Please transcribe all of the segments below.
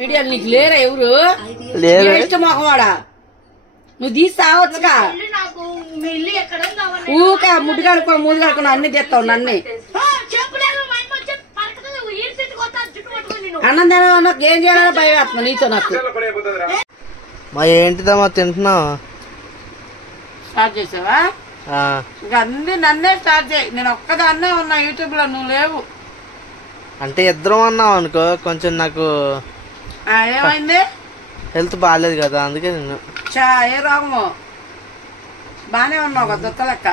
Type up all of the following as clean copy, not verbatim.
వీడియోలు నీకు లేరా ఎవరు ఇష్టం మొహవాడా నువ్వు తీసావచ్చుగా ఊక ముడ్డు కడుక్కొని మూడు కడుక్కొని అన్ని తెస్తావు నన్ను అన్నం తిన ఏం చేయాలని భయం వేస్తున్నా నీతో నాకు మా ఏంటిదమ్మా తింటున్నావు స్టార్ట్ చేసావా ఇంకా అన్ని నన్నే స్టార్ట్ చేయి నేను ఒక్కదాన్నే ఉన్నా యూట్యూబ్ లో నువ్వు లేవు అంటే ఇద్దరం అన్నావు అనుకో కొంచెం నాకు ఏమైంది హెల్త్ బాగాలేదు కదా అందుకే నేను చా ఏ రోగము బానే ఉన్నావు కదా దొక్క లెక్క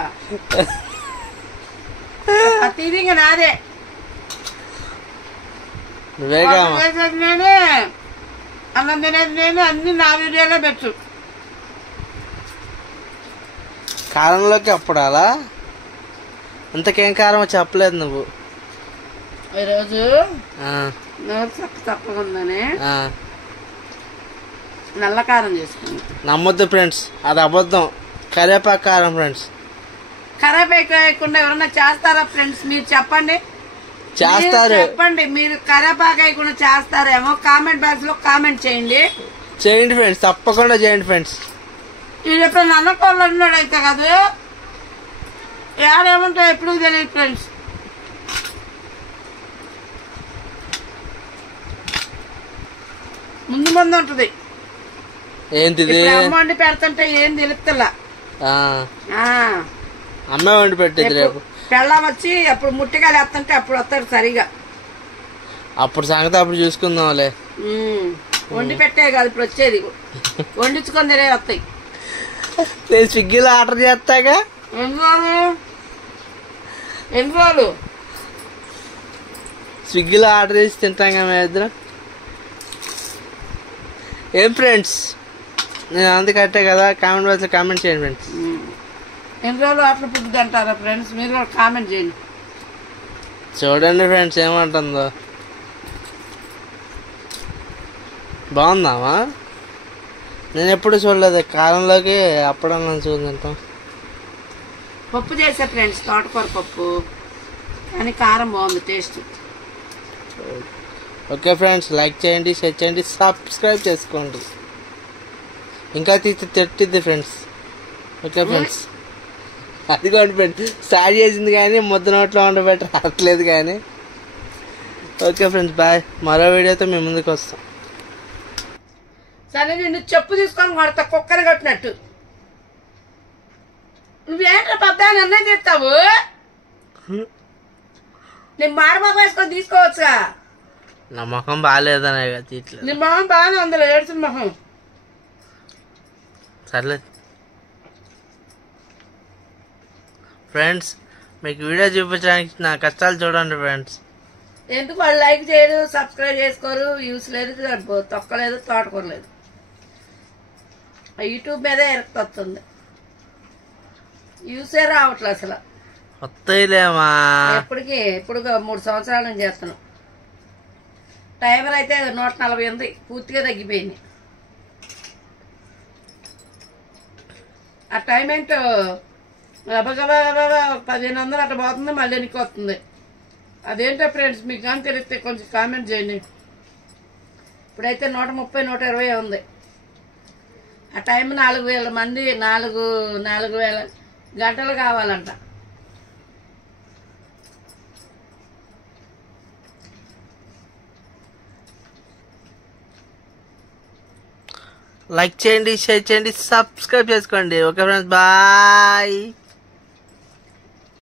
తిరిగి నాదే నేనే అన్నం తినేది నేనే అన్ని నా వీడియోలో పెట్టు కారంలోకి అప్పుడు అలా ఇంతకేం కారం చెప్పలేదు నువ్వు ఈరోజు తప్పగా ఉందని నల్ల కారం చేసుకుంది నమ్మొద్దు ఫ్రెండ్స్ అది అబద్ధం కరివేపాకు కారం ఫ్రెండ్స్ కరివేపాకు వేయకుండా ఎవరన్నా చేస్తారా ఫ్రెండ్స్ మీరు చెప్పండి చేస్తారు చెప్పండి మీరు కరివేపాకు వేయకుండా చేస్తారేమో కామెంట్ బాక్స్ లో కామెంట్ చేయండి ఫ్రెండ్స్ తప్పకుండా చేయండి ఫ్రెండ్స్ ఇది ఎప్పుడు నల్లకోళ్ళు ఉన్నాడు అయితే కదా ఏడేమంటావు ఎప్పుడు తెలియదు ఫ్రెండ్స్ ముందు ముందు ఉంటది ఏంటిది అమ్మ వండి పెడతంటే ఏం తెలుస్తలా అమ్మ వండి పెట్టేది రేపు పెళ్ళం వచ్చి అప్పుడు ముట్టికాయలు వేస్తుంటే అప్పుడు వస్తాడు సరిగా అప్పుడు సంగతి అప్పుడు చూసుకుందాంలే వండి పెట్టే కాదు ఇప్పుడు వచ్చేది వండించుకొని తినే వస్తాయి నేను స్విగ్గీలో ఆర్డర్ చేస్తాగా ఎన్ని రోజులు స్విగ్గీలో ఆర్డర్ చేసి తింటాగా మేము ఇద్దరం ఏం ఫ్రెండ్స్ నేను అంత కట్టే కదా కామెంట్ బాక్స్ లో కామెంట్ చేయండి ఫ్రెండ్స్ ఎన్ని రోజులు అట్లా ఫుడ్ తింటారా ఫ్రెండ్స్ మీరు కూడా కామెంట్ చేయండి చూడండి ఫ్రెండ్స్ ఏమంటుందో బాగుందామా నేను ఎప్పుడు చూడలేదు కారంలోకి అప్పుడన్నా చూద్దాం పప్పు చేసా ఫ్రెండ్స్ తోటకూర పప్పు కానీ కారం బాగుంది టేస్ట్ ఓకే ఫ్రెండ్స్ లైక్ చేయండి షేర్ చేయండి సబ్స్క్రైబ్ చేసుకోండి ఇంకా తిట్టిద్ది ఫ్రెండ్స్ ఓకే ఫ్రెండ్స్ అదిగోండి ఫ్రెండ్స్ స్టార్ట్ చేసింది కానీ ముద్ద నోట్లో ఉండబెట్టి రావట్లేదు కానీ ఓకే ఫ్రెండ్స్ బాయ్ మరో వీడియోతో మేము ముందుకు వస్తాం సరే నేను చెప్పు తీసుకొని కొడతా కుక్కని కొట్టినట్టు నువ్వేంట్రా పెద్ద నన్నే తీస్తావు నేను మాడబాబు వేసుకొని తీసుకోవచ్చుగా నా మొహం బాగాలేదనే తీట్లేదు నీ మొహం బాగానే ఉంది ఏడుసిన మొహం సర్లేదు ఫ్రెండ్స్ మీకు వీడియో చూపించడానికి నా కష్టాలు చూడండి ఫ్రెండ్స్ ఎందుకు వాళ్ళు లైక్ చేయరు సబ్స్క్రైబ్ చేసుకోరు యూస్ లేదు తొక్కలేదు తోటకూరలేదు యూట్యూబ్ మీదే ఎరక్కొస్తుంది యూసే రావట్లేదు అసలు వస్తాయిలేమా ఇప్పుడు 3 సంవత్సరాల నుంచి చేస్తున్నాం టైమర్ అయితే 140 ఉంది పూర్తిగా తగ్గిపోయింది ఆ టైం ఏంటో గబగబా 1500 అట్లా పోతుంది మళ్ళీ ఎనికి వస్తుంది అదేంటో ఫ్రెండ్స్ మీకు కానీ తెలిస్తే కొంచెం కామెంట్ చేయండి ఇప్పుడైతే 130 120 ఉంది ఆ టైం 4000 మంది 4000 గంటలు కావాలంట లైక్ చేయండి షేర్ చేయండి సబ్స్క్రైబ్ చేసుకోండి ఓకే ఫ్రెండ్స్ బాయ్